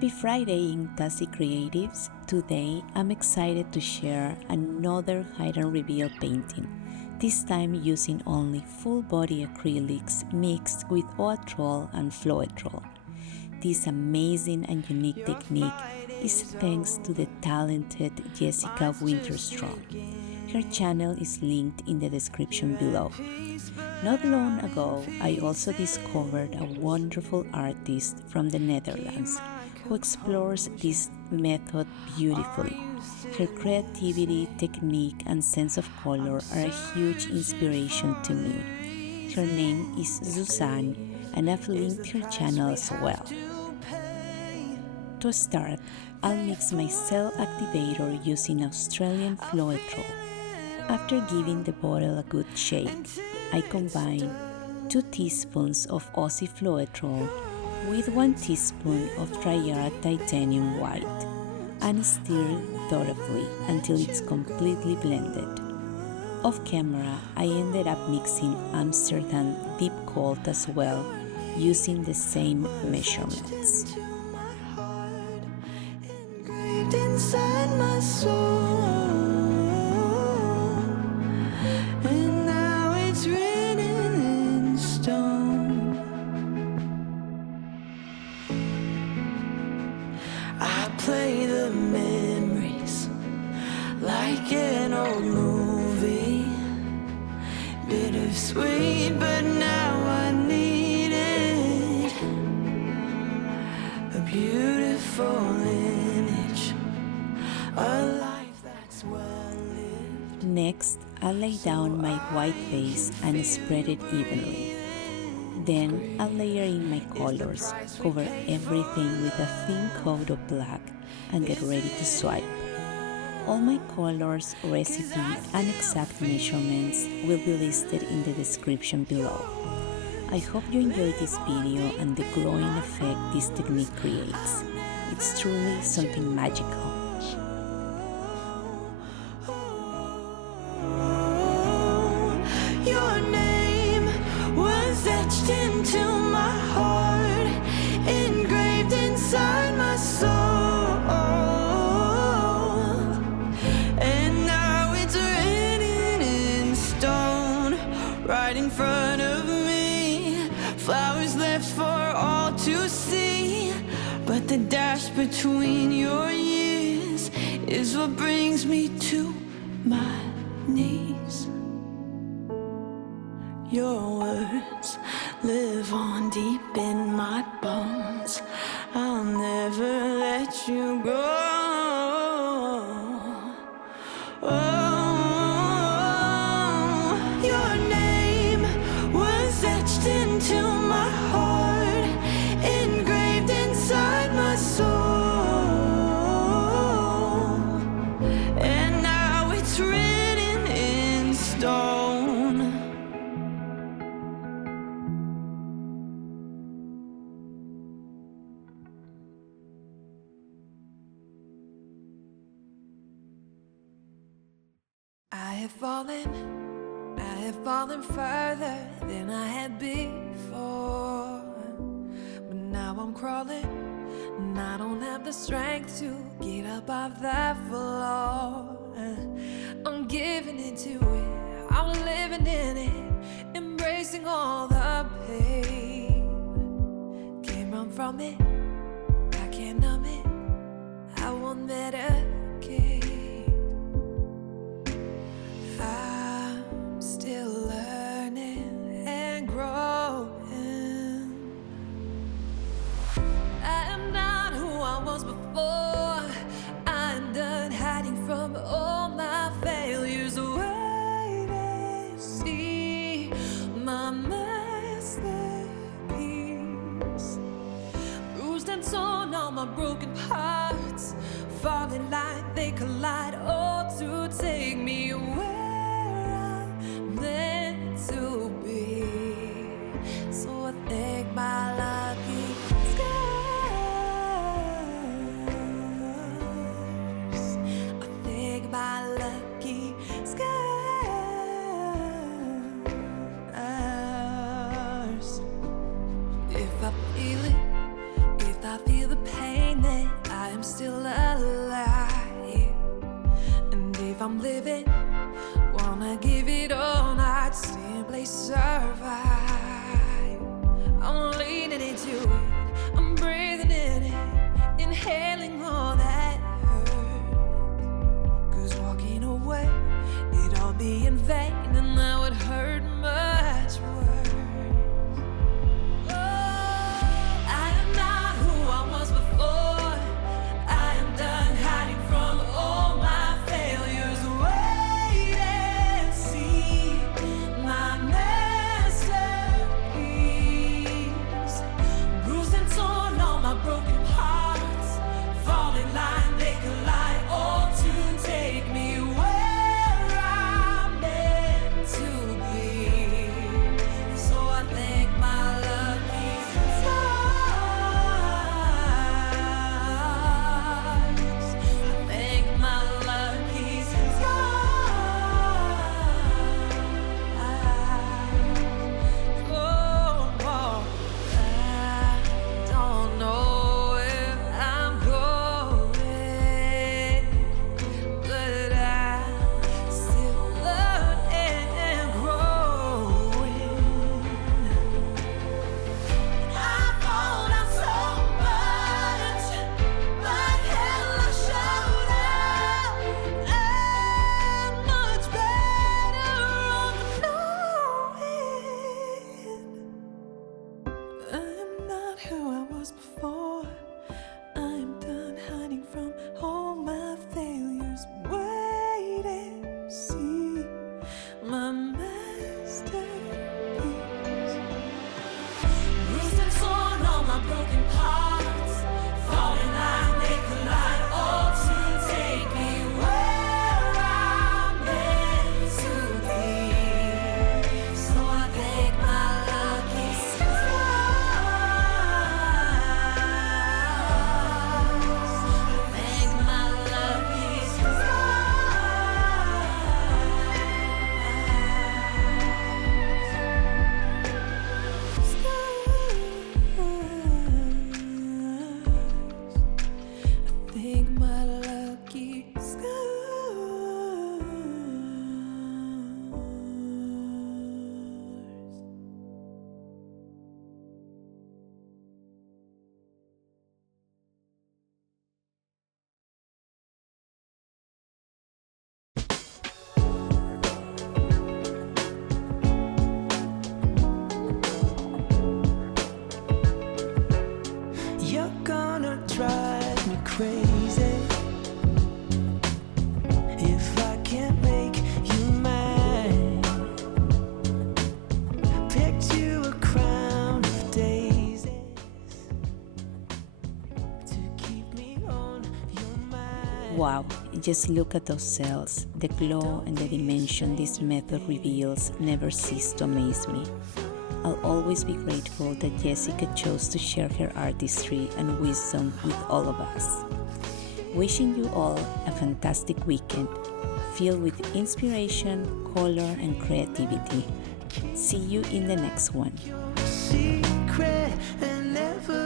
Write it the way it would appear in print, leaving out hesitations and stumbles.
Happy Friday, Inktasy Creatives! Today I'm excited to share another hide and reveal painting, this time using only full body acrylics mixed with Owatrol and Floetrol. This amazing and unique technique is thanks to the talented Jessica Winterstrom. Her channel is linked in the description below. Not long ago, I also discovered a wonderful artist from the Netherlands who explores this method beautifully. Her creativity, technique, and sense of color are a huge inspiration to me. Her name is Suzanne, and I've linked her channel as well. To start, I'll mix my cell activator using Australian Floetrol. After giving the bottle a good shake, I combine 2 teaspoons of Aussie Floetrol with 1 teaspoon of Triad Titanium White and stir thoroughly until it's completely blended. Off camera, I ended up mixing Amsterdam Deep Cold as well, using the same measurements. Inside my soul, and now it's written in stone. I play the memories like an old movie, bittersweet, but now I need it, a beautiful image, a life that's well lived. Next, I'll lay down my white base and spread it evenly. Then I'll layer in my colors, cover everything with a thin coat of black, and get ready to swipe. All my colors, recipe, and exact measurements will be listed in the description below. I hope you enjoyed this video and the glowing effect this technique creates. It's truly something magical. Your name was etched into my heart, engraved inside my soul, and now it's written in stone, right in front of me. Flowers left for all to see, but the dash between your years is what brings me to my knees. Your words live on deep in my bones. I'll never let you go. Oh, your name was etched into my heart, engraved inside my soul, and now it's written in stone. I have fallen further than I had before, but now I'm crawling, and I don't have the strength to get up off that floor. I'm giving into it, I'm living in it, embracing all the pain. Can't run from it, I can't numb it, I won't medicate. I'm still learning and growing. I am not who I was before. I'm done hiding from all my failures. Wait and see my masterpiece. Bruised and torn on my broken parts, falling like they collide, all to take me away to be. So I thank my lucky scars. I thank my lucky scars. If I feel it, if I feel the pain, then if I'm living, wanna give it all, not simply survive. I'm leaning into it, I'm breathing in it, inhaling all that hurt. 'Cause walking away, it'd all be in vain, and that would hurt much worse. Oh, I am not who I was before. I am done hiding from all my failures. Wait and see my masterpiece. Bruised and torn, all my broken parts fall in line, they collide, all to take me where I'm meant to be. So I thank my lucky stars. I thank my lucky stars. Oh, I don't know where I'm going, but I still learn and growing. I've fallen out so much, but hell, I showed up. I'm much better off knowing I'm not who I was before. I'm done hiding from all my failures. Wait and see my masterpiece. Bruised and torn, all my broken parts fall in line, they collide, all to take me where I'm meant to be. So I thank my lucky stars. I thank my lucky stars. I thank my lucky stars. You're gonna drive me crazy if I can't make you mine. Picked you a crown of daisies to keep me on your mind. Wow, just look at those cells. The glow and the dimension this method reveals never cease to amaze me. I'll always be grateful that Jessica chose to share her artistry and wisdom with all of us. Wishing you all a fantastic weekend, filled with inspiration, color, and creativity. See you in the next one. Secret and never